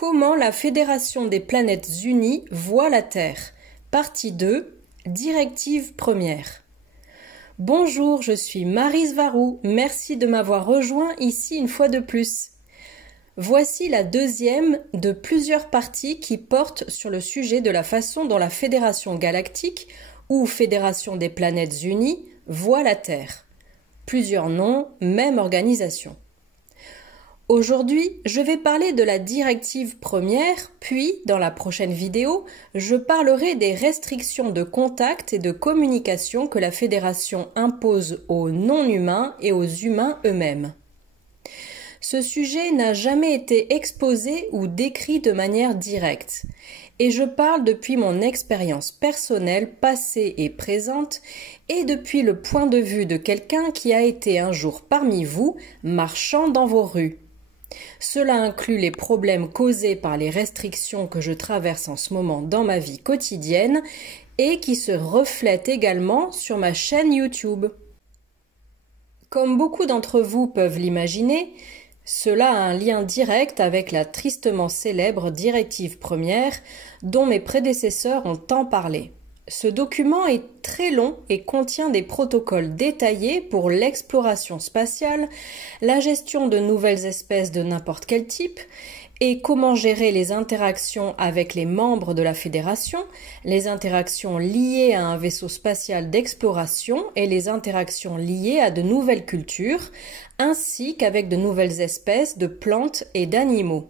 Comment la Fédération des planètes unies voit la Terre? Partie 2, directive première. Bonjour, je suis Maryse Varou, merci de m'avoir rejoint ici une fois de plus. Voici la deuxième de plusieurs parties qui portent sur le sujet de la façon dont la Fédération galactique ou Fédération des planètes unies voit la Terre. Plusieurs noms, même organisation. Aujourd'hui, je vais parler de la directive première, puis, dans la prochaine vidéo, je parlerai des restrictions de contact et de communication que la Fédération impose aux non-humains et aux humains eux-mêmes. Ce sujet n'a jamais été exposé ou décrit de manière directe, et je parle depuis mon expérience personnelle passée et présente, et depuis le point de vue de quelqu'un qui a été un jour parmi vous, marchant dans vos rues. Cela inclut les problèmes causés par les restrictions que je traverse en ce moment dans ma vie quotidienne et qui se reflètent également sur ma chaîne YouTube. Comme beaucoup d'entre vous peuvent l'imaginer, cela a un lien direct avec la tristement célèbre directive première dont mes prédécesseurs ont tant parlé. Ce document est très long et contient des protocoles détaillés pour l'exploration spatiale, la gestion de nouvelles espèces de n'importe quel type, et comment gérer les interactions avec les membres de la Fédération, les interactions liées à un vaisseau spatial d'exploration et les interactions liées à de nouvelles cultures, ainsi qu'avec de nouvelles espèces de plantes et d'animaux.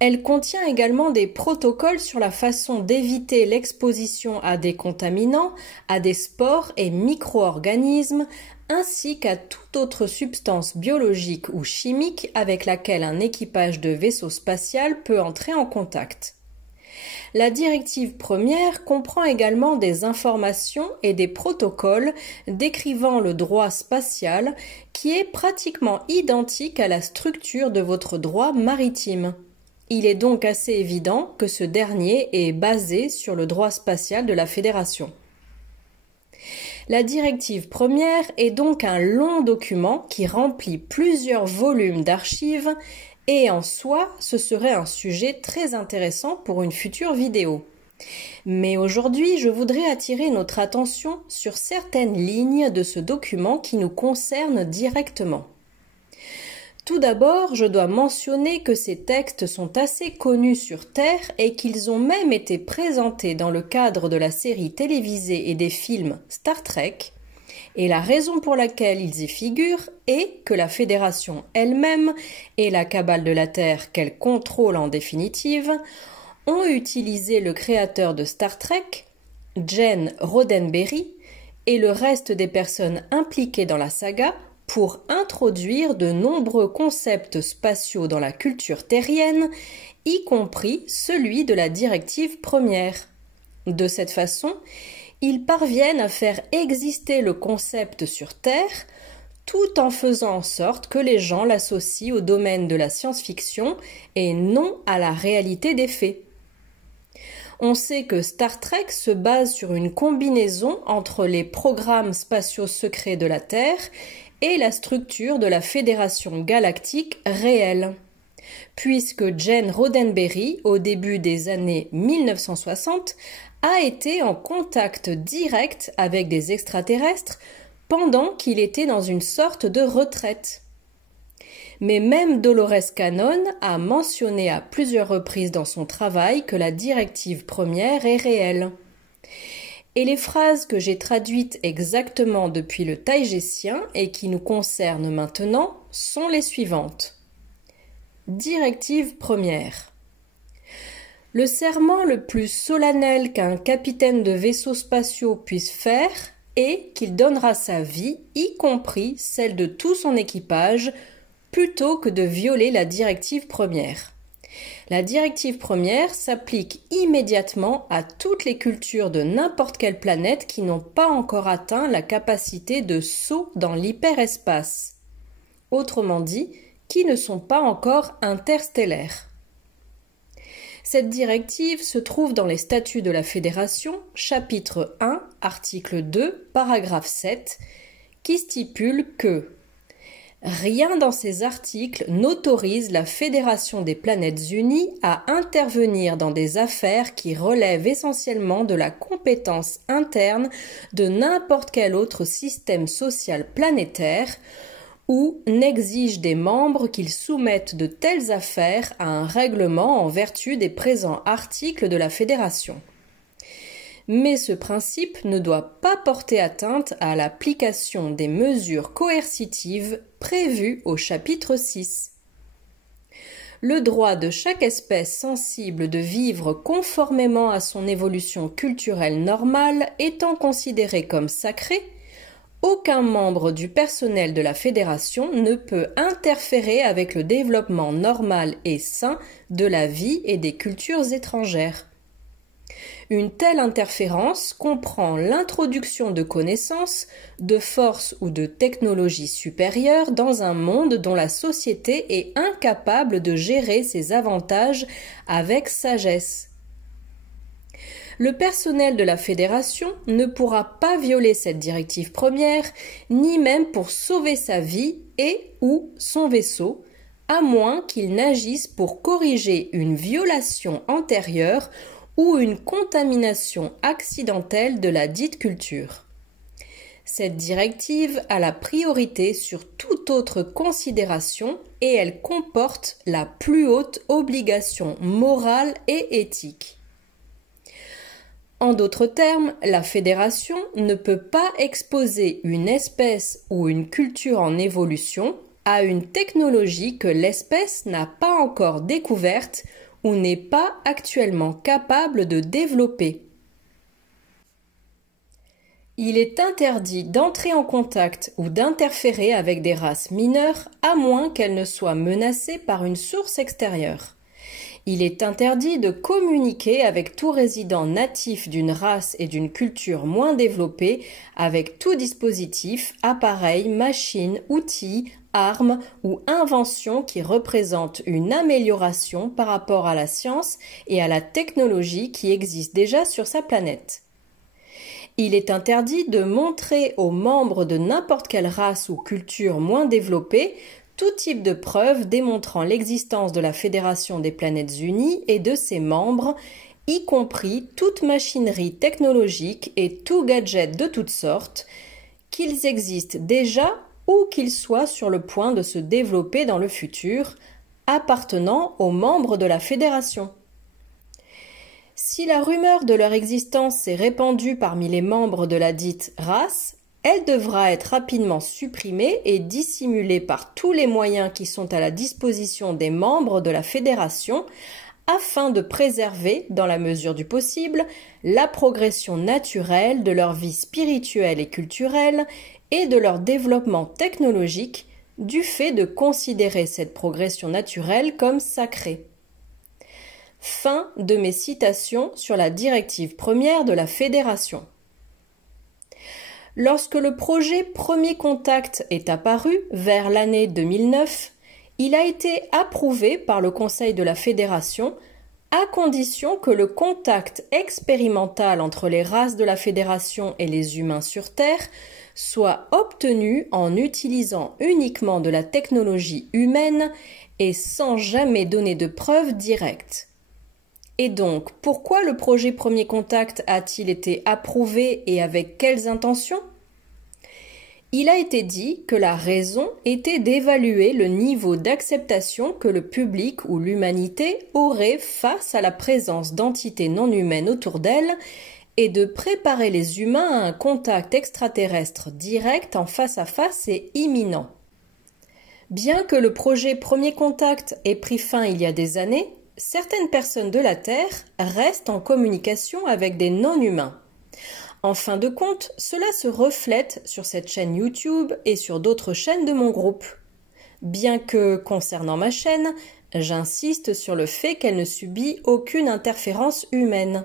Elle contient également des protocoles sur la façon d'éviter l'exposition à des contaminants, à des spores et micro-organismes, ainsi qu'à toute autre substance biologique ou chimique avec laquelle un équipage de vaisseau spatial peut entrer en contact. La directive première comprend également des informations et des protocoles décrivant le droit spatial qui est pratiquement identique à la structure de votre droit maritime. Il est donc assez évident que ce dernier est basé sur le droit spatial de la Fédération. La directive première est donc un long document qui remplit plusieurs volumes d'archives et en soi, ce serait un sujet très intéressant pour une future vidéo. Mais aujourd'hui, je voudrais attirer notre attention sur certaines lignes de ce document qui nous concernent directement. Tout d'abord, je dois mentionner que ces textes sont assez connus sur Terre et qu'ils ont même été présentés dans le cadre de la série télévisée et des films Star Trek, et la raison pour laquelle ils y figurent est que la Fédération elle-même et la cabale de la Terre qu'elle contrôle en définitive ont utilisé le créateur de Star Trek, Gene Roddenberry, et le reste des personnes impliquées dans la saga pour introduire de nombreux concepts spatiaux dans la culture terrienne, y compris celui de la directive première. De cette façon, ils parviennent à faire exister le concept sur Terre, tout en faisant en sorte que les gens l'associent au domaine de la science-fiction et non à la réalité des faits. On sait que Star Trek se base sur une combinaison entre les programmes spatiaux secrets de la Terre et la structure de la Fédération galactique réelle. Puisque Gene Roddenberry, au début des années 1960, a été en contact direct avec des extraterrestres pendant qu'il était dans une sorte de retraite. Mais même Dolores Cannon a mentionné à plusieurs reprises dans son travail que la directive première est réelle. Et les phrases que j'ai traduites exactement depuis le taïgécien et qui nous concernent maintenant sont les suivantes. Directive première. Le serment le plus solennel qu'un capitaine de vaisseau spatiaux puisse faire est qu'il donnera sa vie, y compris celle de tout son équipage, plutôt que de violer la directive première. La directive première s'applique immédiatement à toutes les cultures de n'importe quelle planète qui n'ont pas encore atteint la capacité de saut dans l'hyperespace. Autrement dit, qui ne sont pas encore interstellaires. Cette directive se trouve dans les statuts de la Fédération, chapitre 1, article 2, paragraphe 7, qui stipule que Rien dans ces articles n'autorise la Fédération des Planètes Unies à intervenir dans des affaires qui relèvent essentiellement de la compétence interne de n'importe quel autre système social planétaire ou n'exige des membres qu'ils soumettent de telles affaires à un règlement en vertu des présents articles de la Fédération. Mais ce principe ne doit pas porter atteinte à l'application des mesures coercitives prévues au chapitre 6. Le droit de chaque espèce sensible de vivre conformément à son évolution culturelle normale étant considéré comme sacré, aucun membre du personnel de la Fédération ne peut interférer avec le développement normal et sain de la vie et des cultures étrangères. Une telle interférence comprend l'introduction de connaissances, de forces ou de technologies supérieures dans un monde dont la société est incapable de gérer ses avantages avec sagesse. Le personnel de la Fédération ne pourra pas violer cette directive première, ni même pour sauver sa vie et ou son vaisseau, à moins qu'il n'agisse pour corriger une violation antérieure ou une contamination accidentelle de la dite culture. Cette directive a la priorité sur toute autre considération et elle comporte la plus haute obligation morale et éthique. En d'autres termes, la Fédération ne peut pas exposer une espèce ou une culture en évolution à une technologie que l'espèce n'a pas encore découverte ou n'est pas actuellement capable de développer. Il est interdit d'entrer en contact ou d'interférer avec des races mineures à moins qu'elles ne soient menacées par une source extérieure. Il est interdit de communiquer avec tout résident natif d'une race et d'une culture moins développée, avec tout dispositif, appareil, machine, outil, arme ou invention qui représente une amélioration par rapport à la science et à la technologie qui existent déjà sur sa planète. Il est interdit de montrer aux membres de n'importe quelle race ou culture moins développée tout type de preuves démontrant l'existence de la Fédération des Planètes Unies et de ses membres, y compris toute machinerie technologique et tout gadget de toutes sortes, qu'ils existent déjà ou qu'ils soient sur le point de se développer dans le futur, appartenant aux membres de la Fédération. Si la rumeur de leur existence s'est répandue parmi les membres de la dite race, elle devra être rapidement supprimée et dissimulée par tous les moyens qui sont à la disposition des membres de la Fédération afin de préserver, dans la mesure du possible, la progression naturelle de leur vie spirituelle et culturelle et de leur développement technologique du fait de considérer cette progression naturelle comme sacrée. Fin de mes citations sur la directive première de la Fédération. Lorsque le projet Premier Contact est apparu, vers l'année 2009, il a été approuvé par le Conseil de la Fédération à condition que le contact expérimental entre les races de la Fédération et les humains sur Terre soit obtenu en utilisant uniquement de la technologie humaine et sans jamais donner de preuves directes. Et donc, pourquoi le projet Premier Contact a-t-il été approuvé et avec quelles intentions? Il a été dit que la raison était d'évaluer le niveau d'acceptation que le public ou l'humanité aurait face à la présence d'entités non humaines autour d'elle et de préparer les humains à un contact extraterrestre direct en face à face et imminent. Bien que le projet Premier Contact ait pris fin il y a des années, certaines personnes de la Terre restent en communication avec des non-humains. En fin de compte, cela se reflète sur cette chaîne YouTube et sur d'autres chaînes de mon groupe. Bien que, concernant ma chaîne, j'insiste sur le fait qu'elle ne subit aucune interférence humaine.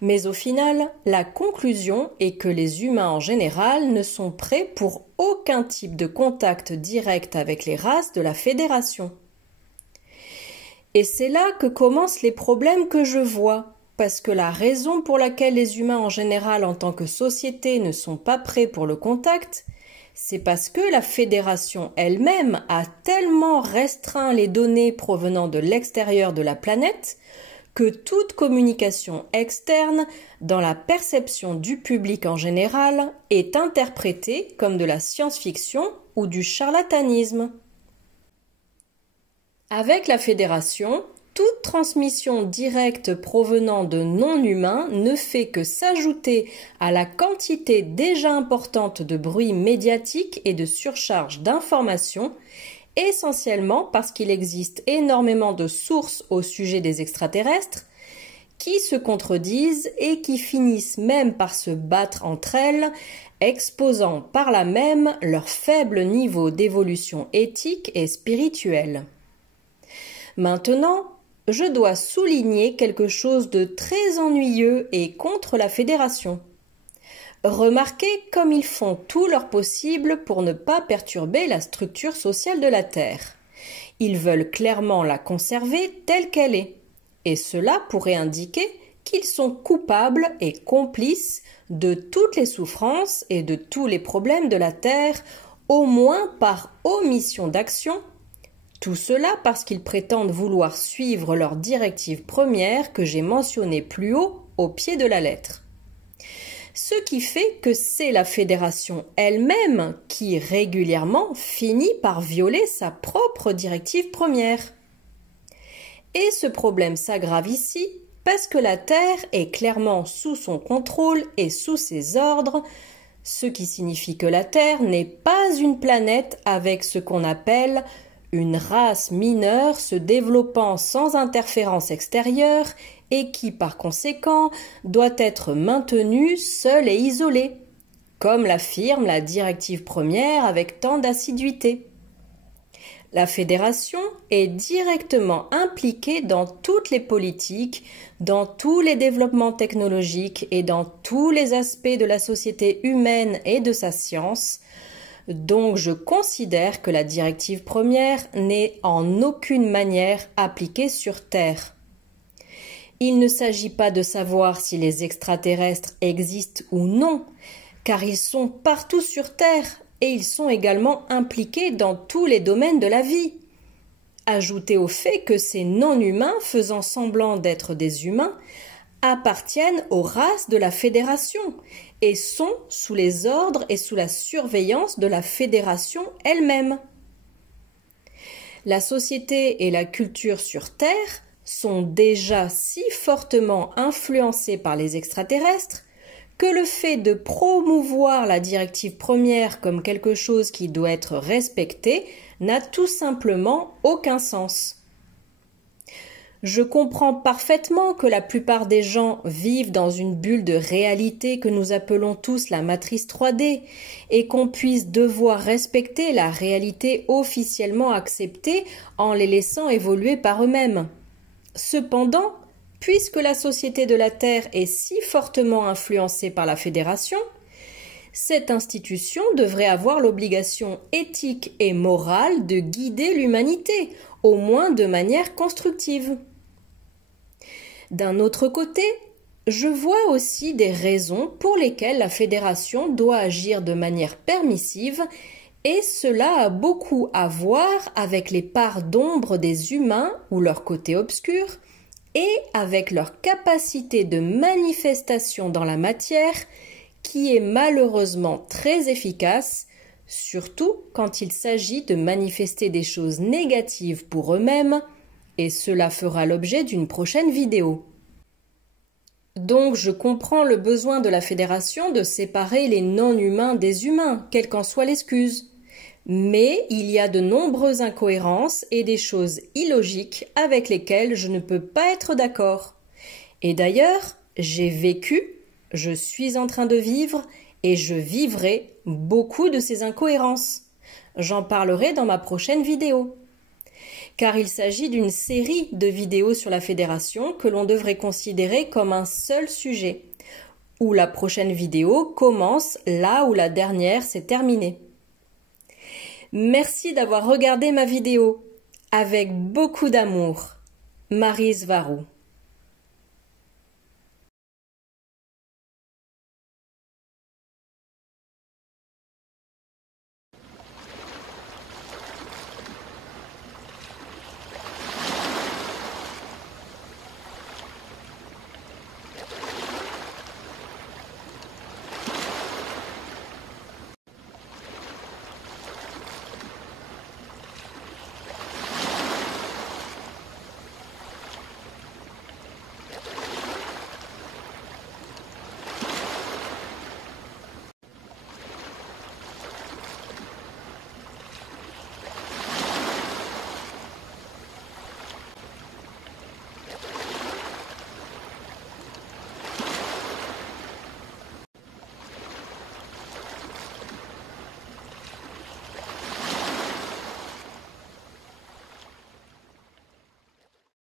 Mais au final, la conclusion est que les humains en général ne sont prêts pour aucun type de contact direct avec les races de la Fédération. Et c'est là que commencent les problèmes que je vois, parce que la raison pour laquelle les humains en général en tant que société ne sont pas prêts pour le contact, C'est parce que la fédération elle-même a tellement restreint les données provenant de l'extérieur de la planète que toute communication externe, dans la perception du public en général, est interprétée comme de la science-fiction ou du charlatanisme. Avec la fédération, toute transmission directe provenant de non-humains ne fait que s'ajouter à la quantité déjà importante de bruit médiatique et de surcharge d'informations, essentiellement parce qu'il existe énormément de sources au sujet des extraterrestres qui se contredisent et qui finissent même par se battre entre elles, exposant par là même leur faible niveau d'évolution éthique et spirituelle. Maintenant, je dois souligner quelque chose de très ennuyeux et contre la Fédération. Remarquez comme ils font tout leur possible pour ne pas perturber la structure sociale de la Terre. Ils veulent clairement la conserver telle qu'elle est, et cela pourrait indiquer qu'ils sont coupables et complices de toutes les souffrances et de tous les problèmes de la Terre, au moins par omission d'action. Tout cela parce qu'ils prétendent vouloir suivre leur directive première que j'ai mentionnée plus haut au pied de la lettre. Ce qui fait que c'est la Fédération elle-même qui régulièrement finit par violer sa propre directive première. Et ce problème s'aggrave ici parce que la Terre est clairement sous son contrôle et sous ses ordres, ce qui signifie que la Terre n'est pas une planète avec ce qu'on appelle une race mineure se développant sans interférence extérieure et qui, par conséquent, doit être maintenue seule et isolée, comme l'affirme la directive première avec tant d'assiduité. La Fédération est directement impliquée dans toutes les politiques, dans tous les développements technologiques et dans tous les aspects de la société humaine et de sa science. Donc je considère que la directive première n'est en aucune manière appliquée sur Terre. Il ne s'agit pas de savoir si les extraterrestres existent ou non, car ils sont partout sur Terre et ils sont également impliqués dans tous les domaines de la vie. Ajoutez au fait que ces non-humains faisant semblant d'être des humains appartiennent aux races de la Fédération et sont sous les ordres et sous la surveillance de la Fédération elle-même. La société et la culture sur Terre sont déjà si fortement influencées par les extraterrestres que le fait de promouvoir la directive première comme quelque chose qui doit être respecté n'a tout simplement aucun sens. Je comprends parfaitement que la plupart des gens vivent dans une bulle de réalité que nous appelons tous la matrice 3D et qu'on puisse devoir respecter la réalité officiellement acceptée en les laissant évoluer par eux-mêmes. Cependant, puisque la société de la Terre est si fortement influencée par la Fédération, cette institution devrait avoir l'obligation éthique et morale de guider l'humanité, au moins de manière constructive. D'un autre côté, je vois aussi des raisons pour lesquelles la Fédération doit agir de manière permissive et cela a beaucoup à voir avec les parts d'ombre des humains ou leur côté obscur et avec leur capacité de manifestation dans la matière qui est malheureusement très efficace, surtout quand il s'agit de manifester des choses négatives pour eux-mêmes, et cela fera l'objet d'une prochaine vidéo. Donc je comprends le besoin de la Fédération de séparer les non-humains des humains, quelle qu'en soit l'excuse. Mais il y a de nombreuses incohérences et des choses illogiques avec lesquelles je ne peux pas être d'accord. Et d'ailleurs, j'ai vécu, je suis en train de vivre et je vivrai beaucoup de ces incohérences. J'en parlerai dans ma prochaine vidéo. Car il s'agit d'une série de vidéos sur la Fédération que l'on devrait considérer comme un seul sujet, où la prochaine vidéo commence là où la dernière s'est terminée. Merci d'avoir regardé ma vidéo. Avec beaucoup d'amour. Maryse Varou.